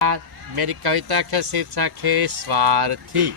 मेरी कविता का शीर्षक है स्वार्थी।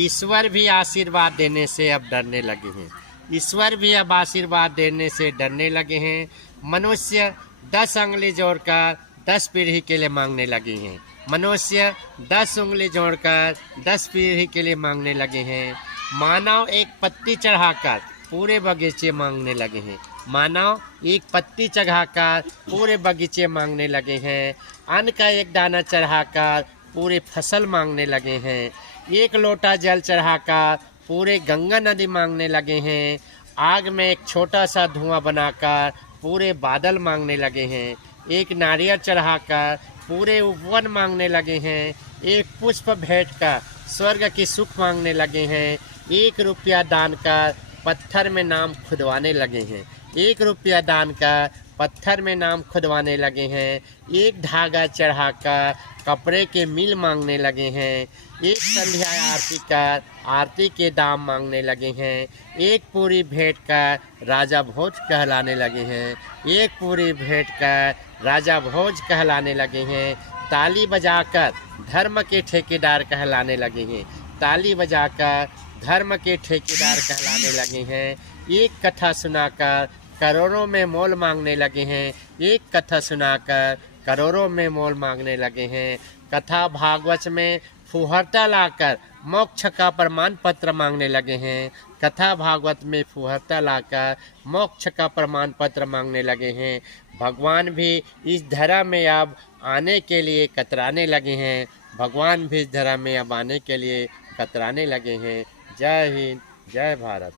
ईश्वर भी आशीर्वाद देने से अब डरने लगे हैं। ईश्वर भी अब आशीर्वाद देने से डरने लगे हैं। मनुष्य 10 उंगली जोड़कर 10 पीढ़ी के लिए मांगने लगे हैं। मनुष्य 10 उंगली जोड़कर 10 पीढ़ी के लिए मांगने लगे हैं। मानव एक पत्ती चढ़ाकर पूरे बगीचे मांगने लगे हैं। मानव एक पत्ती चढ़ाकर पूरे बगीचे मांगने लगे हैं। अन्न का एक दाना चढ़ाकर पूरे फसल मांगने लगे हैं। एक लोटा जल चढ़ाकर पूरे गंगा नदी मांगने लगे हैं। आग में एक छोटा सा धुआं बनाकर पूरे बादल मांगने लगे हैं। एक नारियल चढ़ाकर पूरे उपवन मांगने लगे हैं। एक पुष्प भेंट कर स्वर्ग की सुख मांगने लगे हैं। 1 रुपया दान कर पत्थर में नाम खुदवाने लगे हैं। 1 रुपया दान कर पत्थर में नाम खुदवाने लगे हैं। एक धागा चढ़ाकर कपड़े के मिल मांगने लगे हैं। एक संध्या आरती कर आरती के दाम मांगने लगे हैं। एक पूरी भेंट कर राजा भोज कहलाने लगे हैं। एक पूरी भेंट कर राजा भोज कहलाने लगे हैं। ताली बजाकर धर्म के ठेकेदार कहलाने लगे हैं। ताली बजाकर धर्म के ठेकेदार कहलाने लगे हैं। एक कथा सुनाकर करोड़ों में मोल मांगने लगे हैं। एक कथा सुनाकर करोड़ों में मोल मांगने लगे हैं। कथा भागवत में फुहरता लाकर मोक्ष का प्रमाण पत्र मांगने लगे हैं। कथा भागवत में फुहरता लाकर मोक्ष का प्रमाण पत्र मांगने लगे हैं। भगवान भी इस धर्म में अब आने के लिए कतराने लगे हैं। भगवान भी इस धर्म में अब आने के लिए कतराने लगे हैं। जय हिंद, जय भारत।